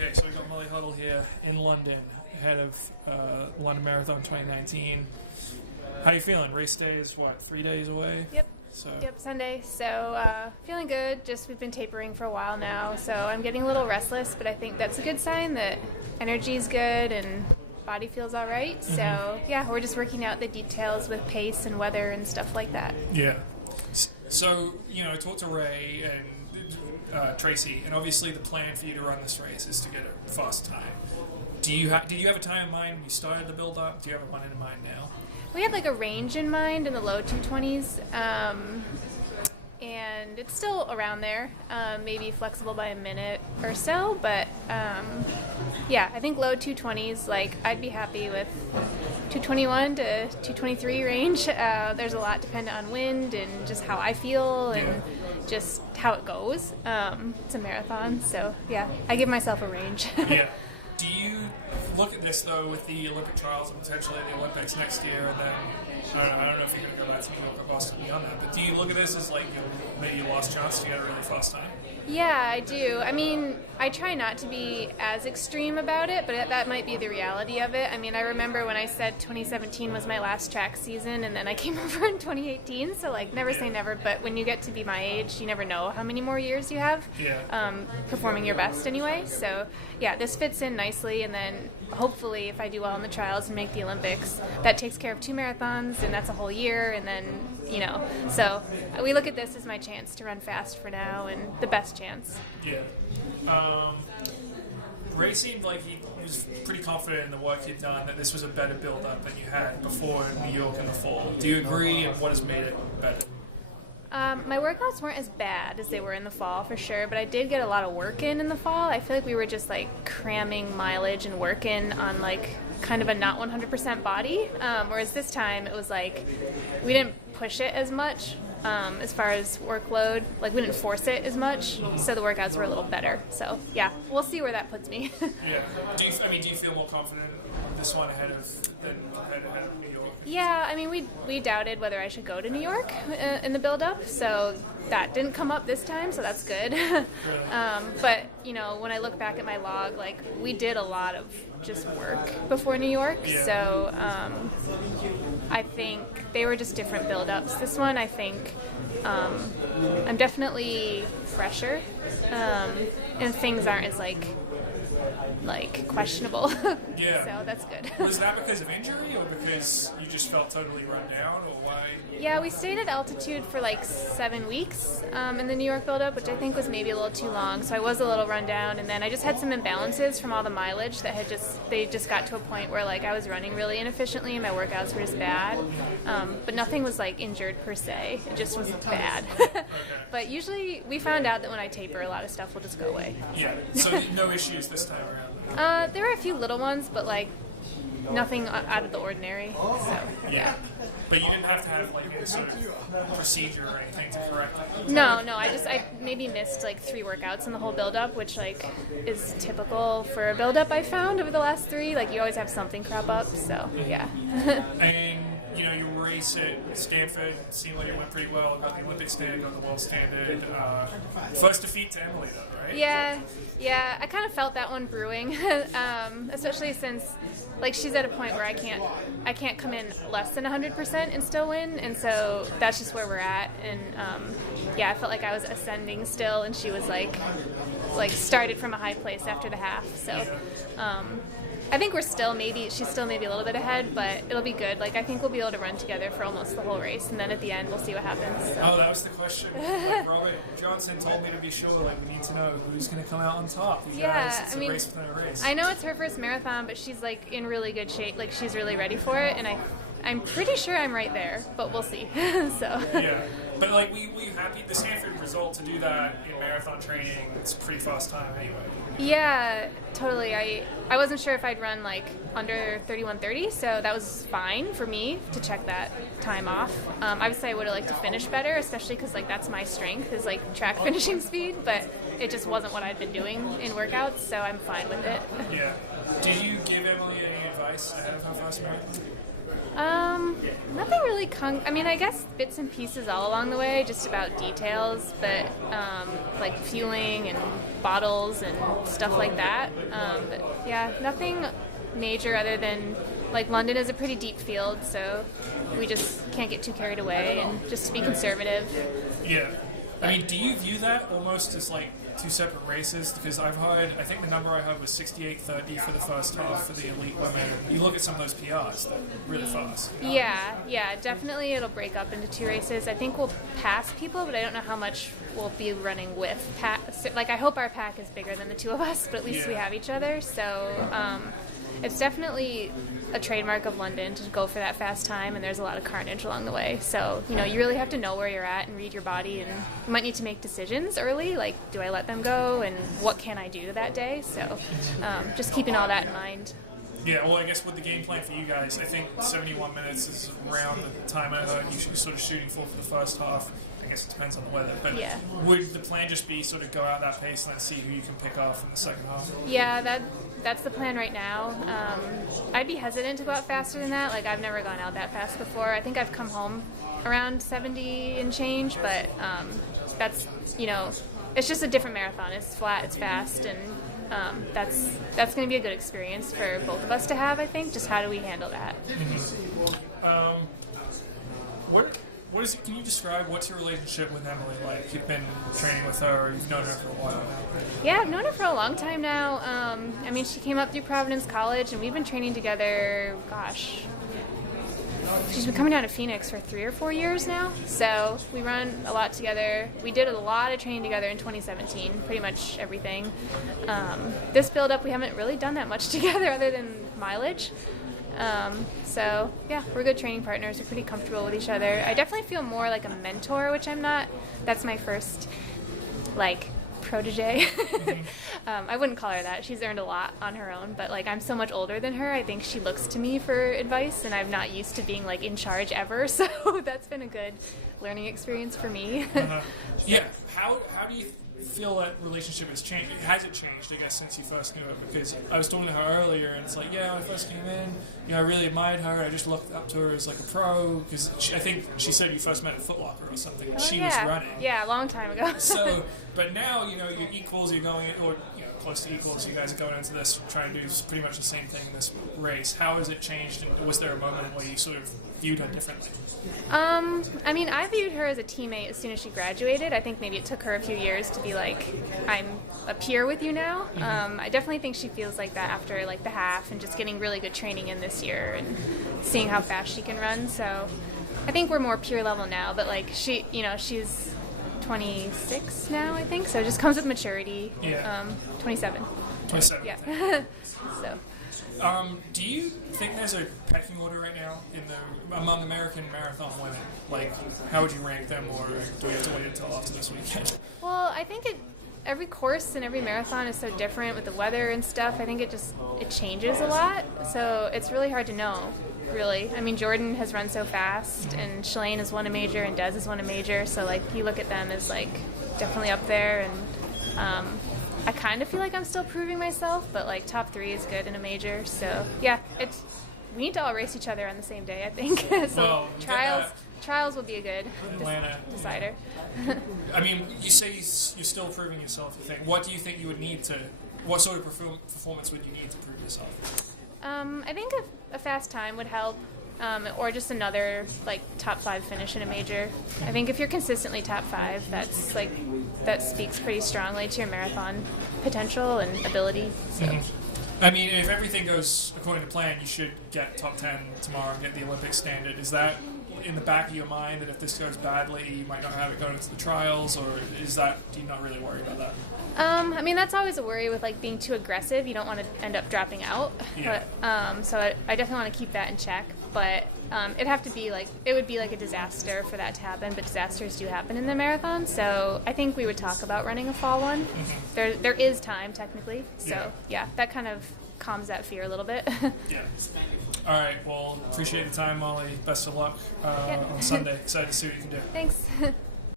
Okay, so we got Molly Huddle here in London, ahead of London Marathon 2019. How are you feeling? Race day is what, 3 days away? Yep. So Yep, Sunday. So feeling good. Just we've been tapering for a while now, so I'm getting a little restless, but I think that's a good sign that energy's good and body feels all right. Mm-hmm. So yeah, we're just working out the details with pace and weather and stuff like that. yeah. So I talked to Ray and Tracy, and obviously the plan for you to run this race is to get a fast time. Did you have a time in mind when you started the build up? Do you have one in mind now? We had like a range in mind in the low 220s, and it's still around there, maybe flexible by a minute or so, but yeah, I think low 220s, like I'd be happy with 221 to 223 range. There's a lot dependent on wind and just how I feel and just how it goes. It's a marathon, so yeah, I give myself a range. Yeah. Do you look at this, though, with the Olympic trials and potentially the Olympics next year, and then, I don't know if you're going to go back to New York or Boston beyond that, but do you look at this as, like, maybe a lost chance to get a really fast time? Yeah, I do. I mean, I try not to be as extreme about it, but that might be the reality of it. I mean, I remember when I said 2017 was my last track season, and then I came over in 2018, so, like, never say never, but when you get to be my age, you never know how many more years you have performing your best anyway. So, yeah, this fits in nicely, and then hopefully if I do well in the trials and make the Olympics, that takes care of 2 marathons, and that's a whole year, and then, so we look at this as my chance to run fast for now, and the best chance. Yeah. Ray seemed like he was pretty confident in the work he'd done, that this was a better build-up than you had before in New York in the fall. Do you agree, and what has made it better? My workouts weren't as bad as they were in the fall, for sure, but I did get a lot of work in the fall. I feel like we were just, like, cramming mileage and work in on, like, kind of a not 100% body, whereas this time it was, like, we didn't push it as much as far as workload. Like, we didn't force it as much, so the workouts were a little better. So, yeah, we'll see where that puts me. Yeah. Do you feel more confident this one ahead of New York? Yeah, I mean, we doubted whether I should go to New York in the build-up, so that didn't come up this time, so that's good. But, when I look back at my log, like, we did a lot of just work before New York, so I think they were just different build-ups. This one, I think, I'm definitely fresher, and things aren't as, like questionable. Yeah. So that's good. Was that because of injury or because you just felt totally run down, or why? Yeah, we stayed at altitude for like 7 weeks in the New York build-up, which I think was maybe a little too long. So I was a little run down, and then I just had some imbalances from all the mileage that they just got to a point where like I was running really inefficiently and my workouts were just bad. But nothing was like injured per se. It just was bad. But usually we found out that when I taper, a lot of stuff will just go away. Yeah. So no issues this time around. There were a few little ones, but like nothing out of the ordinary. So yeah. But you didn't have to have like any sort of procedure or anything to correct it? No, I maybe missed like 3 workouts in the whole build-up, which like is typical for a build-up I found over the last 3. Like you always have something crop up, so yeah. And your race at Stanford seemed like it went pretty well. It got the Olympic standard, got the world standard. First defeat to Emily though, right? Yeah, I kind of felt that one brewing, especially since like she's at a point where I can't come in less than 100% and still win, and so that's just where we're at. And I felt like I was ascending still, and she was like started from a high place after the half. So I think she's still maybe a little bit ahead, but it'll be good. Like I think we'll be able to run together for almost the whole race, and then at the end we'll see what happens. So. Oh, that was the question. Like Robert Johnson told me to be sure. Like we need to know who's going to come out on top. It's a race within a race. I know it's her first marathon, but she's like in really good shape. Like she's really ready for it, and I'm pretty sure I'm right there, but we'll see. So. Yeah. But like, were you happy the Stanford result to do that in marathon training? It's a pretty fast time anyway. Yeah, totally. I wasn't sure if I'd run like under 31:30, so that was fine for me to check that time off. Obviously, I would have liked to finish better, especially because like that's my strength is like track finishing speed, but it just wasn't what I'd been doing in workouts, so I'm fine with it. Yeah. Did you give Emily any advice ahead of her first marathon? Nothing really I mean, I guess bits and pieces all along the way, just about details, but like fueling and bottles and stuff like that. But yeah, nothing major other than like London is a pretty deep field, so we just can't get too carried away and just to be conservative. Yeah. I mean, do you view that almost as like two separate races? Because I think the number I heard was 68:30 for the first half for the elite women. You look at some of those PRs, they're really fast. Yeah, definitely it'll break up into two races. I think we'll pass people, but I don't know how much we'll be running with. Like, I hope our pack is bigger than the two of us, but at least we have each other. So it's definitely a trademark of London to go for that fast time, and there's a lot of carnage along the way. So, you really have to know where you're at and read your body, and you might need to make decisions early, like, do I let them go, and what can I do that day? So just keeping all that in mind. Yeah, well, I guess with the game plan for you guys, I think 71 minutes is around the time I heard you sort of shooting for the first half. I guess it depends on the weather, but would the plan just be sort of go out that pace and then see who you can pick off in the second half? Yeah, that's the plan right now. I'd be hesitant to go out faster than that. Like, I've never gone out that fast before. I think I've come home around 70 and change, but that's, it's just a different marathon. It's flat, it's fast, and that's going to be a good experience for both of us to have, I think. Just how do we handle that? Mm-hmm. What is it? Can you describe what's your relationship with Emily like? You've been training with her, or you've known her for a while now. Yeah, I've known her for a long time now. I mean, she came up through Providence College, and we've been training together, she's been coming down to Phoenix for 3 or 4 years now. So we run a lot together. We did a lot of training together in 2017, pretty much everything. This build-up, we haven't really done that much together other than mileage. So yeah, we're good training partners. We're pretty comfortable with each other. I definitely feel more like a mentor, which I'm not. That's my first, protege. I wouldn't call her that. She's earned a lot on her own, but I'm so much older than her. I think she looks to me for advice, and I'm not used to being in charge ever. So that's been a good learning experience for me. Yeah. How do you feel that relationship has changed? Has it changed, I guess, since you first knew her? Because I was talking to her earlier, and it's like, when I first came in, I really admired her. I just looked up to her as a pro, because I think she said you first met at Foot Locker or something. And she was running. Yeah, a long time ago. So, but now, you're equals, you're going, or close to equals, you guys are going into this, trying to do pretty much the same thing in this race. How has it changed, and was there a moment where you sort of viewed her differently? I mean, I viewed her as a teammate as soon as she graduated. I think maybe it took her a few years to be I'm a peer with you now. I definitely think she feels like that after the half and just getting really good training in this year and seeing how fast she can run. So I think we're more peer level now, but she, she's 26 now, I think, so it just comes with maturity. 27. 27. Yeah. So. Do you think there's a pecking order right now among American marathon women? How would you rank them, or do we have to wait until after this weekend? Well, I think every course and every marathon is so different with the weather and stuff. I think it changes a lot, so it's really hard to know, really. I mean, Jordan has run so fast, and Shalane has won a major, and Des has won a major, so you look at them as definitely up there, and I kind of feel like I'm still proving myself, but top 3 is good in a major. So yeah, we need to all race each other on the same day, I think. So trials will be a good decider. I mean, you say you're still proving yourself. You think. What do you think you would need to? What sort of performance would you need to prove yourself? I think a fast time would help. Or just another top 5 finish in a major. I think if you're consistently top 5, that speaks pretty strongly to your marathon potential and ability. So. Mm-hmm. I mean, if everything goes according to plan, you should get top 10 tomorrow and get the Olympic standard. Is that in the back of your mind that if this goes badly, you might not have it going into the trials, or do you not really worry about that? I mean, that's always a worry with being too aggressive. You don't want to end up dropping out. Yeah. But, so I definitely want to keep that in check. But it'd have to be it would be a disaster for that to happen. But disasters do happen in the marathon, so I think we would talk about running a fall one. Mm-hmm. There is time technically, so yeah, that kind of calms that fear a little bit. Yeah. All right. Well, appreciate the time, Molly. Best of luck on Sunday. Excited to see what you can do. Thanks.